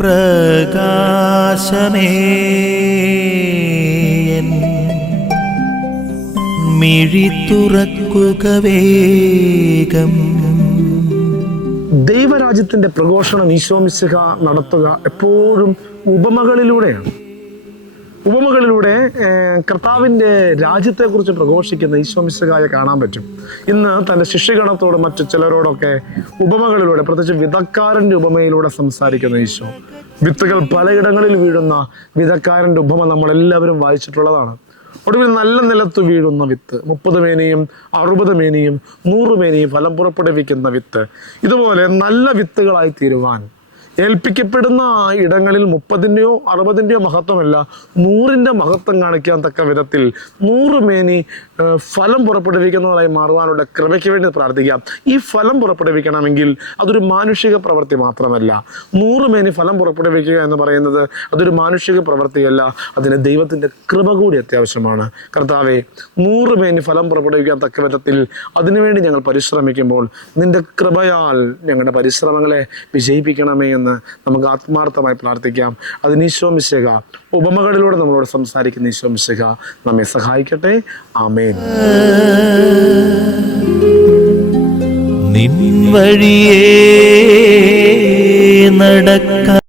പ്രകാശമേ മിഴി തുറക്കുക വേഗം. ദൈവരാജ്യത്തിന്റെ പ്രഘോഷണം ഈശോ മിശിഹ നടത്തുക എപ്പോഴും ഉപമകളിലൂടെയാണ്. ഉപമകളിലൂടെ കർത്താവിൻ്റെ രാജ്യത്തെക്കുറിച്ച് പ്രഘോഷിക്കുന്ന ഈശോ മിശിഹായെ കാണാൻ പറ്റും. ഇന്ന് തൻ്റെ ശിഷ്യഗണത്തോട് മറ്റു ചിലരോടൊക്കെ ഉപമകളിലൂടെ, പ്രത്യേകിച്ച് വിതക്കാരൻ്റെ ഉപമയിലൂടെ സംസാരിക്കുന്ന ഈശോ. വിത്തുകൾ പലയിടങ്ങളിൽ വീഴുന്ന വിതക്കാരൻ്റെ ഉപമ നമ്മളെല്ലാവരും വായിച്ചിട്ടുള്ളതാണ്. ഒടുവിൽ നല്ല നിലത്ത് വീഴുന്ന വിത്ത് 30 മേനിയും 60 മേനിയും 100 മേനിയും ഫലം പുറപ്പെടുവിക്കുന്ന വിത്ത്. ഇതുപോലെ നല്ല വിത്തുകളായി തീരുവാൻ ഏൽപ്പിക്കപ്പെടുന്ന ഇടങ്ങളിൽ 30-ൻ്റെയോ 60-ൻ്റെയോ മഹത്വമല്ല, 100-ൻ്റെ മഹത്വം കാണിക്കാൻ തക്ക വിധത്തിൽ 100 മേനി ഫലം പുറപ്പെടുവിക്കുന്നതായി മാറുവാനുള്ള കൃപയ്ക്ക് വേണ്ടി പ്രാർത്ഥിക്കാം. ഈ ഫലം പുറപ്പെടുവിക്കണമെങ്കിൽ അതൊരു മാനുഷിക പ്രവൃത്തി മാത്രമല്ല. 100 മേനി ഫലം പുറപ്പെടുവിക്കുക എന്ന് പറയുന്നത് അതൊരു മാനുഷിക പ്രവൃത്തിയല്ല, അതിന് ദൈവത്തിൻ്റെ കൃപ കൂടി അത്യാവശ്യമാണ്. കർത്താവെ, 100 മേനി ഫലം പുറപ്പെടുവിക്കാൻ തക്ക വിധത്തിൽ അതിനുവേണ്ടി ഞങ്ങൾ പരിശ്രമിക്കുമ്പോൾ നിന്റെ കൃപയാൽ ഞങ്ങളുടെ പരിശ്രമങ്ങളെ വിജയിപ്പിക്കണമേ എന്ന് നമുക്ക് ആത്മാർത്ഥമായി പ്രാർത്ഥിക്കാം. അതിന് ഈശോ മിശിഹ ഉപമകളിലൂടെ നമ്മളോട് സംസാരിക്കുന്ന ഈശോ മിശിഹ നമ്മെ സഹായിക്കട്ടെ. ആമേൻ. നിൻ വഴിയേ നടക്ക